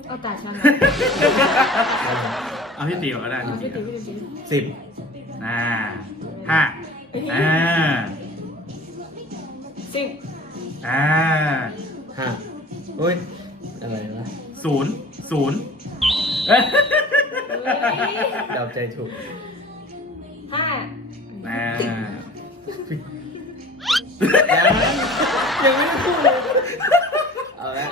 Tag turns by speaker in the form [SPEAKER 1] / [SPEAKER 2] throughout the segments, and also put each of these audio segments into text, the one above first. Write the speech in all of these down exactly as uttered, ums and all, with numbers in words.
[SPEAKER 1] เอาตาฉัน
[SPEAKER 2] เอาพี่ติ๋วก็ได้
[SPEAKER 1] เอา
[SPEAKER 2] พี่
[SPEAKER 1] พี่
[SPEAKER 2] ติ๋
[SPEAKER 1] ติ๋
[SPEAKER 2] ว
[SPEAKER 1] วพี่ติ๋ว
[SPEAKER 3] สิบ
[SPEAKER 2] อ่าห้าอ่า
[SPEAKER 1] สิบ
[SPEAKER 2] อ่า
[SPEAKER 3] ห้าโอ้ยอะไรวะ
[SPEAKER 2] ศูนย์ศูนย์
[SPEAKER 3] เดาใจถูก
[SPEAKER 1] ห้า
[SPEAKER 2] อ่า
[SPEAKER 3] ยังยังไม่ได้พูดเลยเอาละ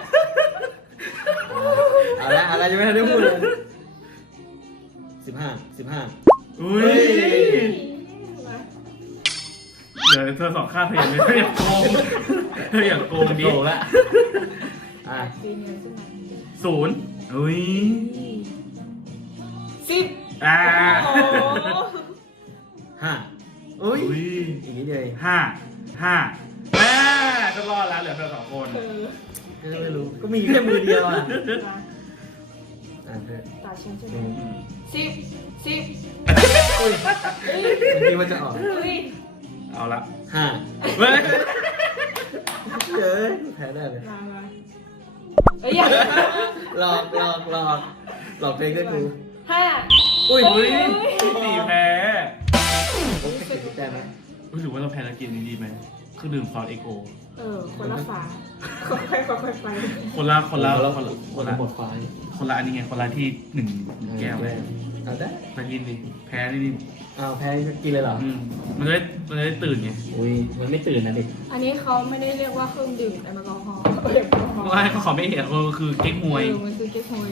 [SPEAKER 3] เอาละอะไรยังไม่ได้พูดเลยสิบห้าสิบห้า
[SPEAKER 2] อุ้ยเดี๋ยวเธอสองข้างเธออย่างนี้เธออยากโกงเธออยากโกงดิ
[SPEAKER 3] โตละอ่ะ
[SPEAKER 1] ปีเงินขึ้นมา
[SPEAKER 2] ศูนย์อุ้ย
[SPEAKER 1] สิบ
[SPEAKER 2] อ่า
[SPEAKER 1] โอ้
[SPEAKER 3] ห้าอุ้ย
[SPEAKER 2] อุ้ย
[SPEAKER 3] อีกนิดเดียวเอง
[SPEAKER 2] ห้าห้าแม่จะรอดแล้วเหลือเธอสองคน
[SPEAKER 1] เออ
[SPEAKER 3] ก็ไม่รู้ก็มีแค่มือเดียวอ่ะอ่ะเธอ
[SPEAKER 1] ตาฉันใช่ไหม
[SPEAKER 3] อืม
[SPEAKER 1] สิบสิบ
[SPEAKER 3] อุ้ยเมื่อกี้ว่าจะออก
[SPEAKER 1] อุ้ย
[SPEAKER 2] เอาละ
[SPEAKER 3] ห้า
[SPEAKER 2] เฮ้ย
[SPEAKER 3] เฮ้ยแพ้ได้เลย
[SPEAKER 1] มามาเอ้ยอย่า
[SPEAKER 3] หลอกหลอกหลอกหลอกเพลงก็กู
[SPEAKER 1] ห้า
[SPEAKER 3] อุ้ย
[SPEAKER 2] อุ้ยพี่ตีแพ้
[SPEAKER 3] โอ้ยเสียใจไหม
[SPEAKER 2] รู้สึกว่าเราแพ้แล้วกินดีๆไหมเครื่องดื่มซอสเอ็กโอ
[SPEAKER 1] เออคนละฝาค่อยๆค่อยๆไป
[SPEAKER 2] คนละคนละ
[SPEAKER 3] คนละ
[SPEAKER 2] คนละ
[SPEAKER 3] ค
[SPEAKER 2] คน น
[SPEAKER 3] ละ
[SPEAKER 2] ละ
[SPEAKER 3] หมดไฟ
[SPEAKER 2] คนละอันนี้ไงคนละที่หนึ่งหนึ่งแก้ว
[SPEAKER 3] เอาได้
[SPEAKER 2] ไปกินดิแพ้นี่ดิ
[SPEAKER 3] อ้าวแพ้กินเลยเหรอ
[SPEAKER 2] อืมมันจะได้มันจะได้ตื่นไง
[SPEAKER 3] อุ้ยมันไม่ตื่นนะดิ
[SPEAKER 1] อันนี้เขาไม่ได้เรียกว่าเครื่องดื่มแอลกอฮอล์แอลกอฮอล์
[SPEAKER 2] ว่าเขาขอไม่เห็นเออคือเก๊กมวย
[SPEAKER 1] เออมันคือเก๊กฮวย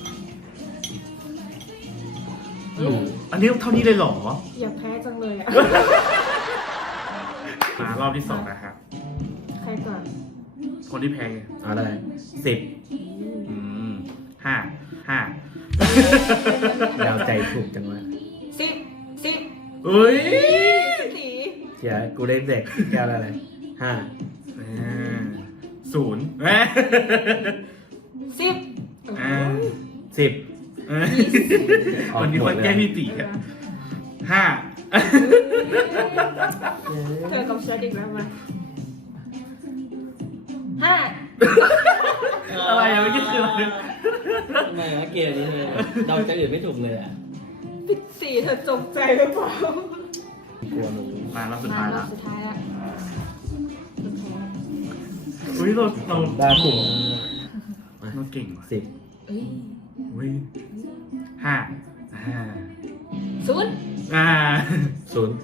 [SPEAKER 2] หรูอันนี้เท่านี้เลยเหรอ
[SPEAKER 1] อยากแพ้จังเลยอ่ะ
[SPEAKER 2] มารอบที่สองนะครับ
[SPEAKER 1] ใครก่อน
[SPEAKER 2] คนที่แพ้ไง
[SPEAKER 3] เอาได้สิบ
[SPEAKER 2] อืมห้าห้า
[SPEAKER 3] ดาวใจถูกจังวะ
[SPEAKER 1] สิบสิบ
[SPEAKER 2] เอ้ย
[SPEAKER 1] สี
[SPEAKER 3] เดี๋ยวกูเล่นเด็กแก้วอะไรห้า
[SPEAKER 2] อ่าศูนย์แม่
[SPEAKER 1] สิบ
[SPEAKER 2] อ่า
[SPEAKER 3] สิบ
[SPEAKER 2] เออวันนี้คนแก้พี่ตีอะห้า
[SPEAKER 1] เธอกับฉันอีกแล้วมาห้า
[SPEAKER 2] อะไรอะเมื่อกี้คืออะไร
[SPEAKER 3] ทำไมวะเกมนี้เลยเดาใจอื่นไม่ถูกเลยอ่ะ
[SPEAKER 1] ปิดสีเธอจงใจหรือเปล่าก
[SPEAKER 3] ลัวหนู
[SPEAKER 2] มารอบสุด
[SPEAKER 1] มา
[SPEAKER 2] ท้าย
[SPEAKER 1] รอ
[SPEAKER 2] ละ
[SPEAKER 1] บสุดท้ายแล้วสุดท้าย
[SPEAKER 2] อุ้ยเราเรา
[SPEAKER 3] ได้ถูก
[SPEAKER 2] เราเก่งว่ะ
[SPEAKER 3] สิบ
[SPEAKER 1] เอ้ย
[SPEAKER 2] อุ้ยห้าห้า
[SPEAKER 1] ศูนย์
[SPEAKER 2] อ่า
[SPEAKER 3] ศูนย์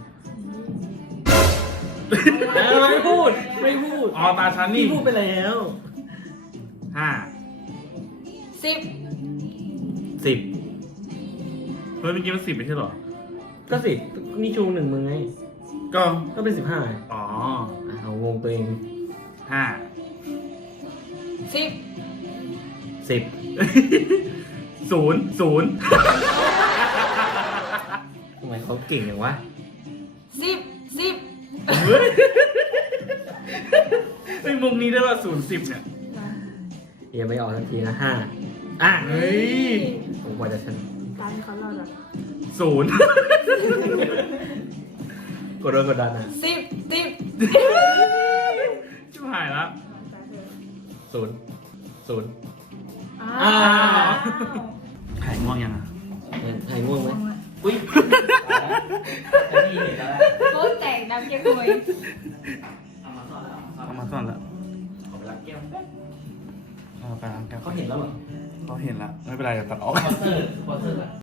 [SPEAKER 3] ไม่พูดไม่พูด
[SPEAKER 2] อ๋อตาฉัน
[SPEAKER 3] พี่
[SPEAKER 2] นี่
[SPEAKER 3] พูดไปแล้ว
[SPEAKER 2] ห้า
[SPEAKER 1] สิบ
[SPEAKER 3] สิบ
[SPEAKER 2] เฮ้ยเมื่อกี้มันสิบไม่ใช่เหรอ
[SPEAKER 3] ก็สินี่ชูหนึ่งมือไง
[SPEAKER 2] ก็
[SPEAKER 3] ก็เป็นสิบห้า
[SPEAKER 2] อ๋อ
[SPEAKER 3] เอางงตัวเอง
[SPEAKER 2] ห้า
[SPEAKER 1] สิบ
[SPEAKER 3] สิบ
[SPEAKER 2] ศูนย์ศูนย์
[SPEAKER 3] ทำไมเขาเก่งอย่างวะ
[SPEAKER 1] สิบสิบ
[SPEAKER 2] เฮ้ยไอ้มุมนี้ได้ว่าศูนย์สิบเนี่ย
[SPEAKER 3] อย่าไปออกทันทีนะห้าอ่ะ
[SPEAKER 2] เฮ้ย
[SPEAKER 3] ผมกว่าจะชนะ
[SPEAKER 1] ตามเขาเราแบบ
[SPEAKER 2] ศูนย์
[SPEAKER 3] กดโดนกดดันอ่ะ
[SPEAKER 1] สิบสิบ
[SPEAKER 2] ชิบหายแล้ว
[SPEAKER 3] ศูนย์ศูนย์
[SPEAKER 1] อ้า
[SPEAKER 3] อ้าว
[SPEAKER 2] หายง่วงยังอ่ะ
[SPEAKER 3] หายง่วงไหม
[SPEAKER 2] อุ้ย
[SPEAKER 1] โคตรแตกน้ำเก๊กฮวย
[SPEAKER 2] เอามาซ่อนแล้วเอาไปล้างแก้วเอาไปล้างแก้ว
[SPEAKER 3] เขาเห็นแล้วเหรอ
[SPEAKER 2] เขาเห็นแล้วไม่เป็นไรเดี๋ยวตัดออก
[SPEAKER 3] สปอนเซอร์สปอนเซอร์